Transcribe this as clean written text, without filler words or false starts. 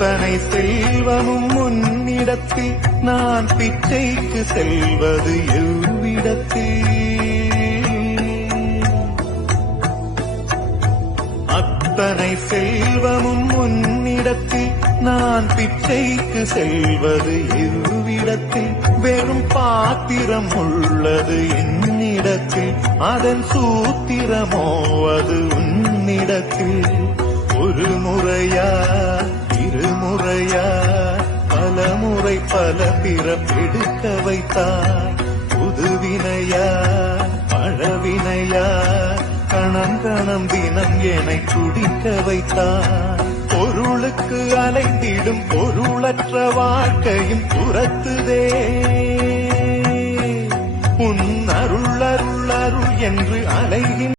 அத்தனை செல்வமும் உன்னிடத்தில் நான் பிச்சைக்கு செல்வது எவ்விடத்தில்? அத்தனை செல்வமும் உன்னிடத்தில் நான் பிச்சைக்கு செல்வது எவ்விடத்தில்? வெறும் பாத்திரம் உள்ளது என்னிடத்தில், அதன் சூத்திரமோ அது உன்னிடத்தில். ஒரு முறையா இருமுறையா பலமுறை பல பிறப்பெடுக்க வைத்தாய். புதுவினையா பழவினையா கணம் கணம் தினம் என்னை குடிக்க வைத்தாய். பொருளுக்கு அலைந்திடும் பொருளற்ற வாழ்க்கையும் துரத்துதே. உன் அருள் அருள் அருள் என்று அலைகின்ற